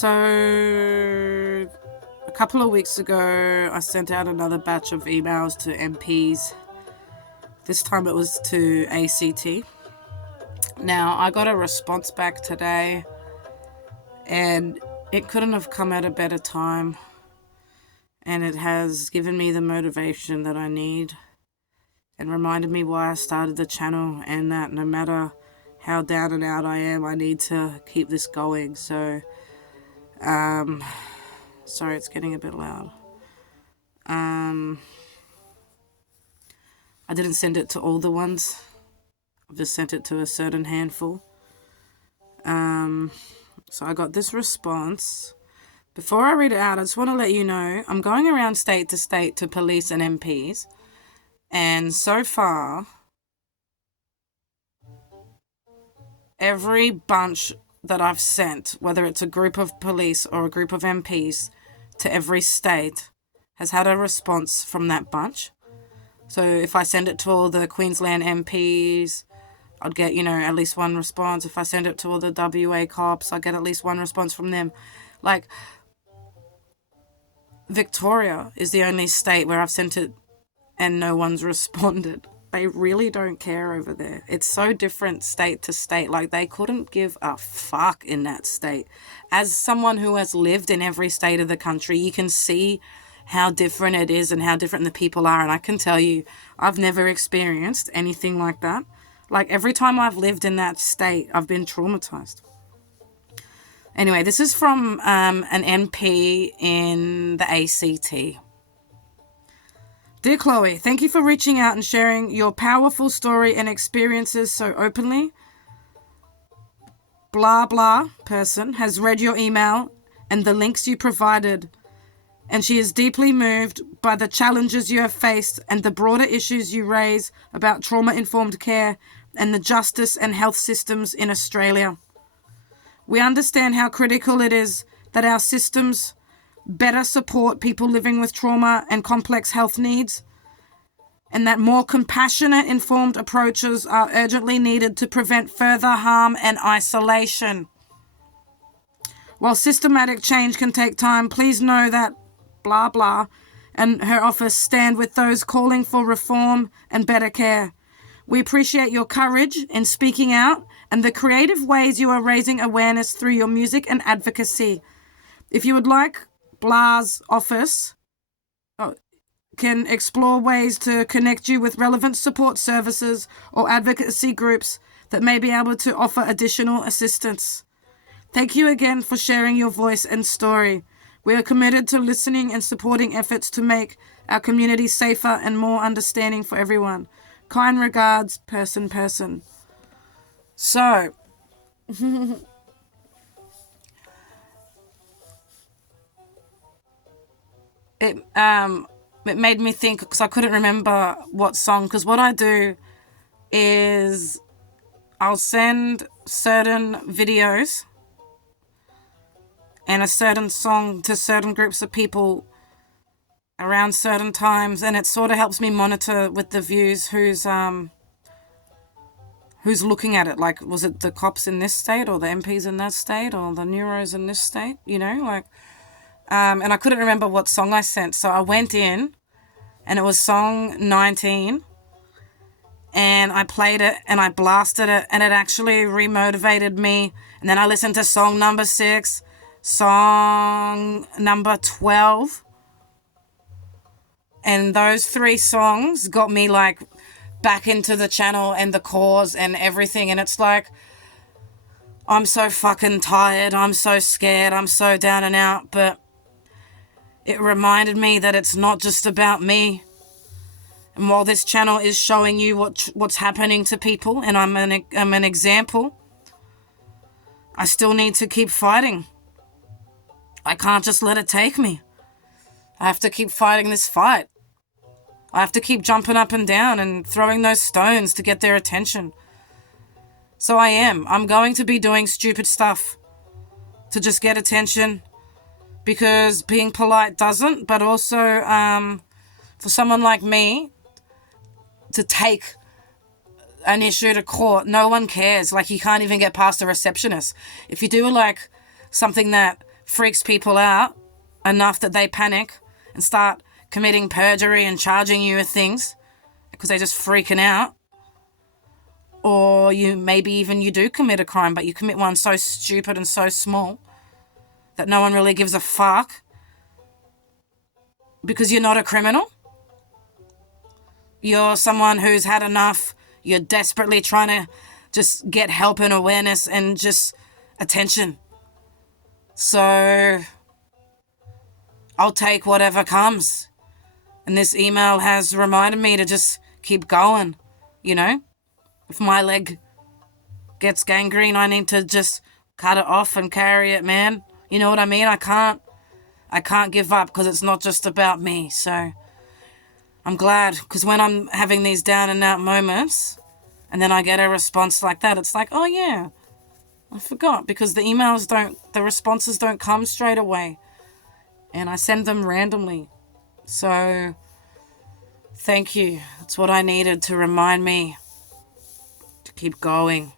So, a couple of weeks ago, I sent out another batch of emails to MPs. This time it was to ACT. Now, I got a response back today, and it couldn't have come at a better time. And it has given me the motivation that I need and reminded me why I started the channel, and that no matter how down and out I am, I need to keep this going. So, sorry, it's getting a bit loud. I didn't send it to all the ones. I've just sent it to a certain handful. So I got this response. Before I read it out, I just want to let you know I'm going around state to police and MPs. And so far, every bunch that I've sent, whether it's a group of police or a group of MPs to every state, has had a response from that bunch. So if I send it to all the Queensland MPs, I'd get, at least one response. If I send it to all the WA cops, I get at least one response from them. Like, Victoria is the only state where I've sent it and no one's responded. They really don't care over there. It's so different state to state. Like, they couldn't give a fuck in that state. As someone who has lived in every state of the country, you can see how different it is and how different the people are. And I can tell you, I've never experienced anything like that. Like, every time I've lived in that state, I've been traumatized. Anyway, this is from an MP in the ACT. Dear Chloe, thank you for reaching out and sharing your powerful story and experiences so openly. Blah blah person has read your email and the links you provided, and she is deeply moved by the challenges you have faced and the broader issues you raise about trauma-informed care and the justice and health systems in Australia. We understand how critical it is that our systems better support people living with trauma and complex health needs, and that more compassionate, informed approaches are urgently needed to prevent further harm and isolation. While systematic change can take time, please know that blah blah and her office stand with those calling for reform and better care. We appreciate your courage in speaking out and the creative ways you are raising awareness through your music and advocacy. If you would like, Blah's office can explore ways to connect you with relevant support services or advocacy groups that may be able to offer additional assistance. Thank you again for sharing your voice and story. We are committed to listening and supporting efforts to make our community safer and more understanding for everyone. Kind regards, person. So, it made me think, because I couldn't remember what song, because what I do is I'll send certain videos and a certain song to certain groups of people around certain times, and it sort of helps me monitor with the views who's looking at it. Like, was it the cops in this state or the MPs in that state or the neuros in this state, and I couldn't remember what song I sent, so I went in and it was song 19 and I played it and I blasted it, and it actually remotivated me. And then I listened to song number 6, song number 12, and those 3 songs got me like back into the channel and the cause and everything. And it's like, I'm so fucking tired, I'm so scared, I'm so down and out, but it reminded me that it's not just about me. And while this channel is showing you what's happening to people, and I'm an example, I still need to keep fighting. I can't just let it take me. I have to keep fighting this fight. I have to keep jumping up and down and throwing those stones to get their attention. So I'm going to be doing stupid stuff to just get attention, because being polite doesn't, but also for someone like me to take an issue to court, no one cares. Like, you can't even get past a receptionist. If you do like something that freaks people out enough that they panic and start committing perjury and charging you with things because they're just freaking out. Or maybe even you do commit a crime, but you commit one so stupid and so small that no one really gives a fuck because you're not a criminal. You're someone who's had enough. You're desperately trying to just get help and awareness and just attention. So I'll take whatever comes. And this email has reminded me to just keep going, you know? If my leg gets gangrene, I need to just cut it off and carry it, man. You know what I mean? I can't give up because it's not just about me. So I'm glad, because when I'm having these down and out moments and then I get a response like that, it's like, oh yeah, I forgot, because the responses don't come straight away. And I send them randomly. So thank you. It's what I needed to remind me to keep going.